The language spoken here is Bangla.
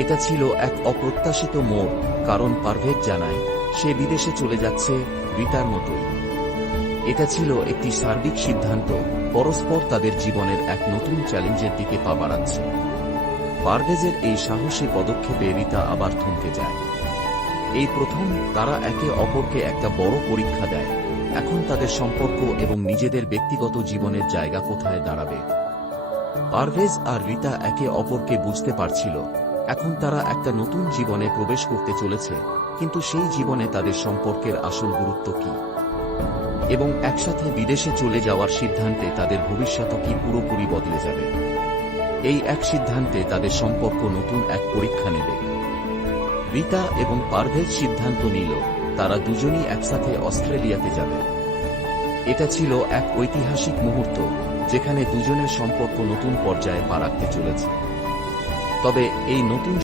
এটা ছিল এক অপ্রত্যাশিত মোড়, কারণ পারভেজ জানায়, সে বিদেশে চলে যাচ্ছে রিতার মতোই এটা ছিল একটি সার্বিক সিদ্ধান্ত, পরস্পর তাদের জীবনের এক নতুন চ্যালেঞ্জের দিকে পা বাড়াচ্ছে। পারভেজের এই সাহসী পদক্ষেপে রিতা আবার থমকে যায়। এই প্রথম, তারা একে অপরকে একটা বড় পরীক্ষা দেয়। এখন তাদের সম্পর্ক এবং নিজেদের ব্যক্তিগত জীবনের জায়গা কোথায় দাঁড়াবে? পারভেজ আর রিতা একে অপরকে বুঝতে পারছিল এখন তারা একটা নতুন জীবনে প্রবেশ করতে চলেছে, কিন্তু সেই জীবনে তাদের সম্পর্কের আসল গুরুত্ব কি? এবং একসাথে বিদেশে চলে যাওয়ার সিদ্ধান্তে তাদের ভবিষ্যৎ কি পুরোপুরি বদলে যাবে? এই এক সিদ্ধান্তে তাদের সম্পর্ক নতুন এক পরীক্ষা নেবে। রিতা এবং পারভেজ সিদ্ধান্ত নিল, তারা দুজনই একসাথে অস্ট্রেলিয়াতে যাবে। এটা ছিল এক ঐতিহাসিক মুহূর্ত, যেখানে দুজনের সম্পর্ক নতুন পর্যায়ে পা রাখতে চলেছে। তবে এই নতুন